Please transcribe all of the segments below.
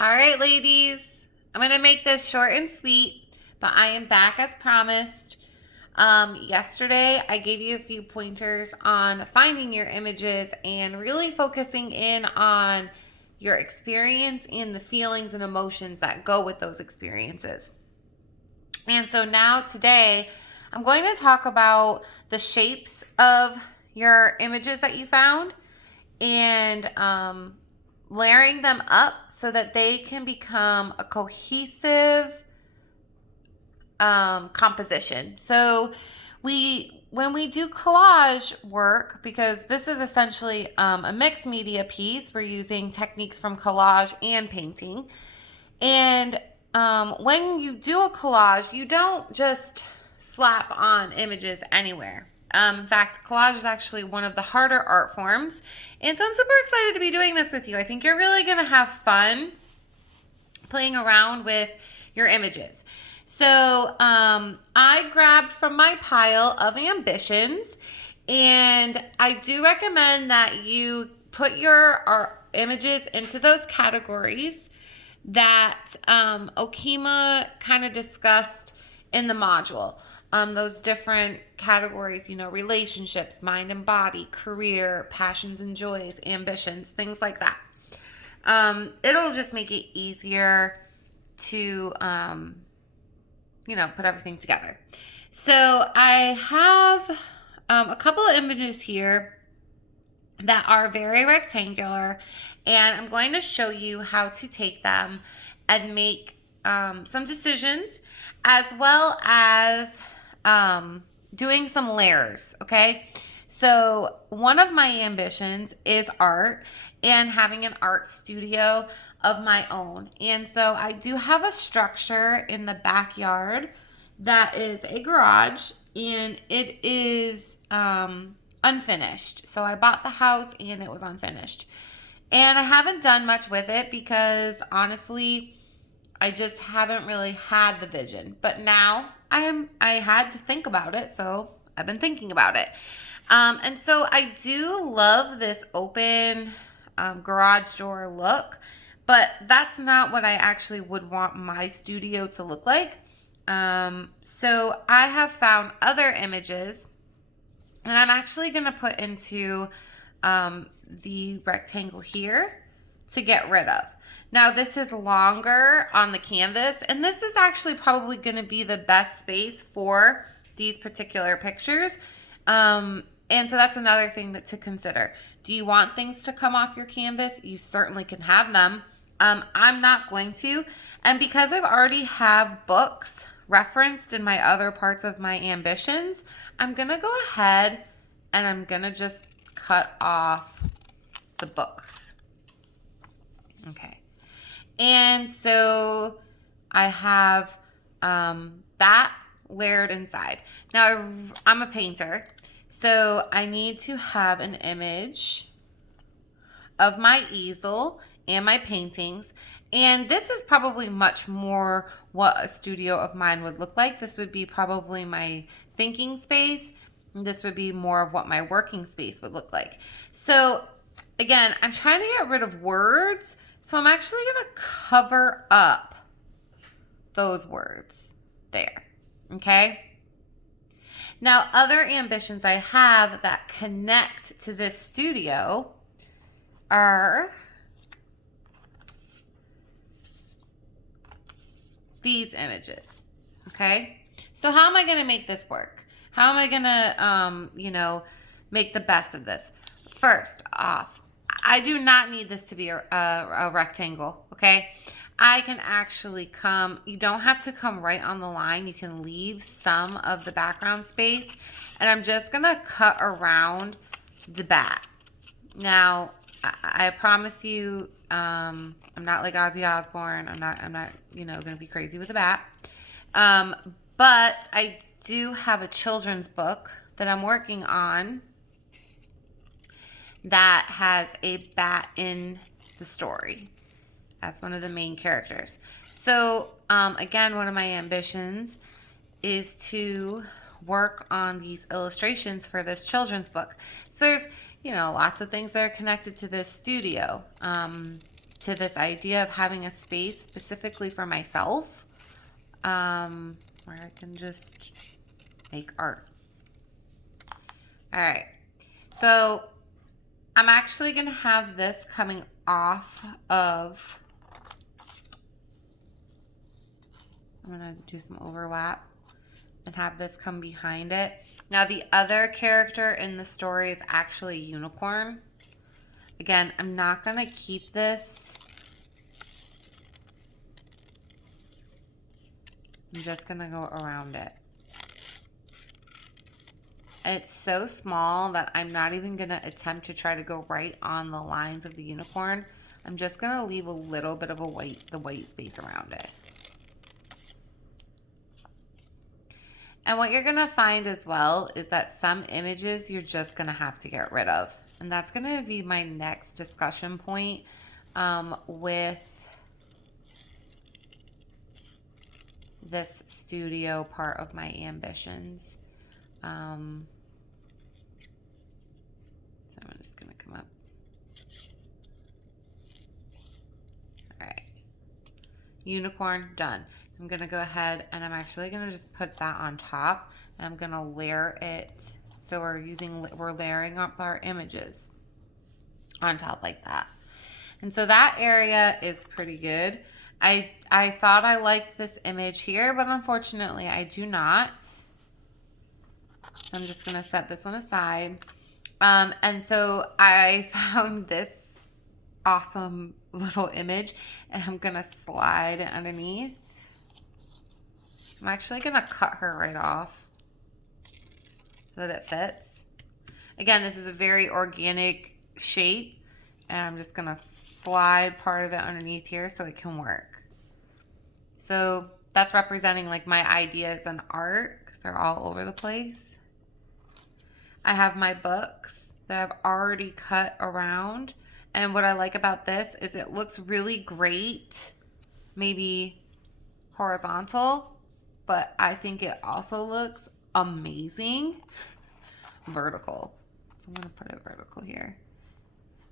All right, ladies, I'm going to make this short and sweet, but I am back as promised. Yesterday, I gave you a few pointers on finding your images and really focusing in on your experience and the feelings and emotions that go with those experiences. And so now, today, I'm going to talk about the shapes of your images that you found and layering them up so that they can become a cohesive composition. So when we do collage work, because this is essentially a mixed media piece, we're using techniques from collage and painting. And when you do a collage, you don't just slap on images anywhere. In fact, collage is actually one of the harder art forms. And so I'm super excited to be doing this with you. I think you're really going to have fun playing around with your images. So I grabbed from my pile of ambitions, and I do recommend that you put your images into those categories that Okima kind of discussed in the module. Those different categories, relationships, mind and body, career, passions and joys, ambitions, things like that. It'll just make it easier to, put everything together. So I have a couple of images here that are very rectangular, and I'm going to show you how to take them and make some decisions, as well as doing some layers, okay? So one of my ambitions is art and having an art studio of my own. And so I do have a structure in the backyard that is a garage, and it is unfinished. So I bought the house and it was unfinished. And I haven't done much with it because honestly, I just haven't really had the vision. But now I had to think about it, so I've been thinking about it. And so I do love this open garage door look, but that's not what I actually would want my studio to look like. So I have found other images, and I'm actually going to put into the rectangle here to get rid of. Now this is longer on the canvas, and this is actually probably going to be the best space for these particular pictures. And so that's another thing to consider. Do you want things to come off your canvas? You certainly can have them. I'm not going to. And because I've already have books referenced in my other parts of my ambitions, I'm going to go ahead and I'm going to just cut off the books. Okay. And so I have that layered inside. Now I'm a painter, so I need to have an image of my easel and my paintings. And this is probably much more what a studio of mine would look like. This would be probably my thinking space. And this would be more of what my working space would look like. So again, I'm trying to get rid of words. So I'm actually going to cover up those words there. Okay? Now, other ambitions I have that connect to this studio are these images. Okay? So how am I going to make this work? How am I going to, make the best of this? First off, I do not need this to be a rectangle, okay? I can actually you don't have to come right on the line. You can leave some of the background space, and I'm just going to cut around the bat. Now, I promise you, I'm not like Ozzy Osbourne. I'm not, going to be crazy with the bat. But I do have a children's book that I'm working on that has a bat in the story as one of the main characters. So, again, one of my ambitions is to work on these illustrations for this children's book. So there's, lots of things that are connected to this studio. to this idea of having a space specifically for myself, where I can just make art. All right, so I'm actually gonna have this coming off of, I'm gonna do some overlap and have this come behind it. Now the other character in the story is actually a unicorn. Again, I'm not gonna keep this. I'm just gonna go around it. It's so small that I'm not even gonna attempt to try to go right on the lines of the unicorn. I'm just gonna leave a little bit of the white space around it. And what you're gonna find as well is that some images you're just gonna have to get rid of. And that's gonna be my next discussion point with this studio part of my ambitions. So I'm just gonna come up. All right, unicorn, done. I'm gonna go ahead and I'm actually gonna just put that on top, and I'm gonna layer it. So we're layering up our images on top like that. And so that area is pretty good. I thought I liked this image here, but unfortunately I do not. So I'm just gonna set this one aside. And so I found this awesome little image, and I'm gonna slide it underneath. I'm actually gonna cut her right off so that it fits. Again, this is a very organic shape, and I'm just gonna slide part of it underneath here so it can work. So that's representing like my ideas and art, because they're all over the place. I have my books that I've already cut around, and what I like about this is it looks really great, maybe horizontal, but I think it also looks amazing vertical. So I'm gonna put it vertical here.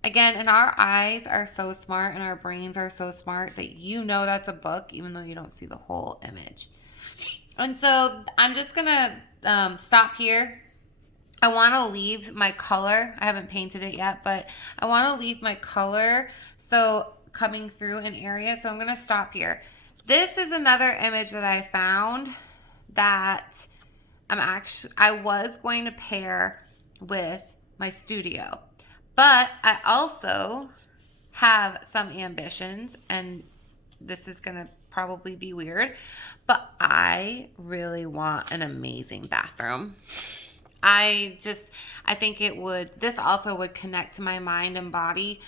Again, and our eyes are so smart and our brains are so smart that you know that's a book even though you don't see the whole image. And so I'm just gonna stop here. I want to leave my color. I haven't painted it yet, but I want to leave my color so coming through an area. So I'm going to stop here. This is another image that I found that I was going to pair with my studio, but I also have some ambitions, and this is going to probably be weird, but I really want an amazing bathroom. I think this also would connect to my mind and body.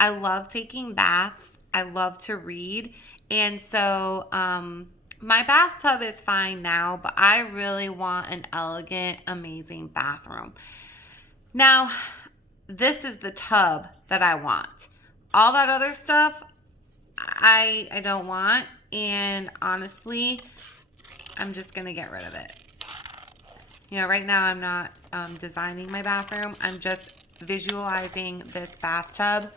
I love taking baths. I love to read. And so my bathtub is fine now, but I really want an elegant, amazing bathroom. Now, this is the tub that I want. All that other stuff, I don't want. And honestly, I'm just going to get rid of it. You know, right now I'm not designing my bathroom. I'm just visualizing this bathtub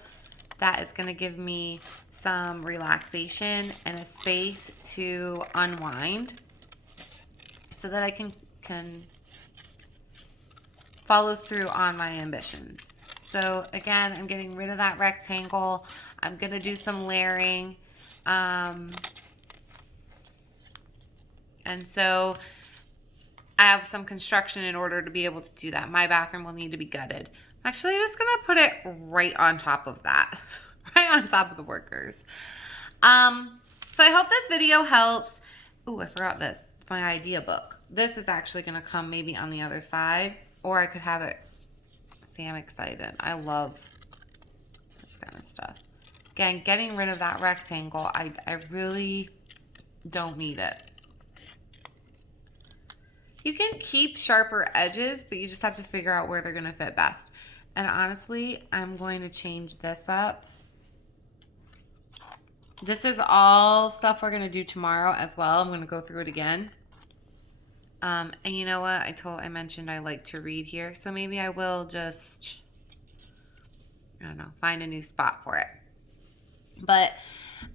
that is going to give me some relaxation and a space to unwind so that I can follow through on my ambitions. So again, I'm getting rid of that rectangle. I'm going to do some layering. And so I have some construction in order to be able to do that. My bathroom will need to be gutted. I'm actually just going to put it right on top of that, right on top of the workers. So I hope this video helps. Ooh, I forgot this. My idea book. This is actually going to come maybe on the other side, or I could have it. See, I'm excited. I love this kind of stuff. Again, getting rid of that rectangle, I really don't need it. You can keep sharper edges, but you just have to figure out where they're going to fit best. And honestly, I'm going to change this up. This is all stuff we're going to do tomorrow as well. I'm going to go through it again. And you know what? I mentioned I like to read here. So maybe I will just, I don't know, find a new spot for it. But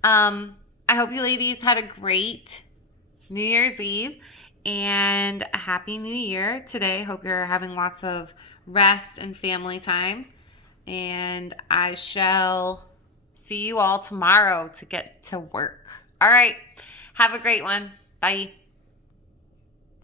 I hope you ladies had a great New Year's Eve and a happy new year today. Hope you're having lots of rest and family time. And I shall see you all tomorrow to get to work. All right. Have a great one. Bye.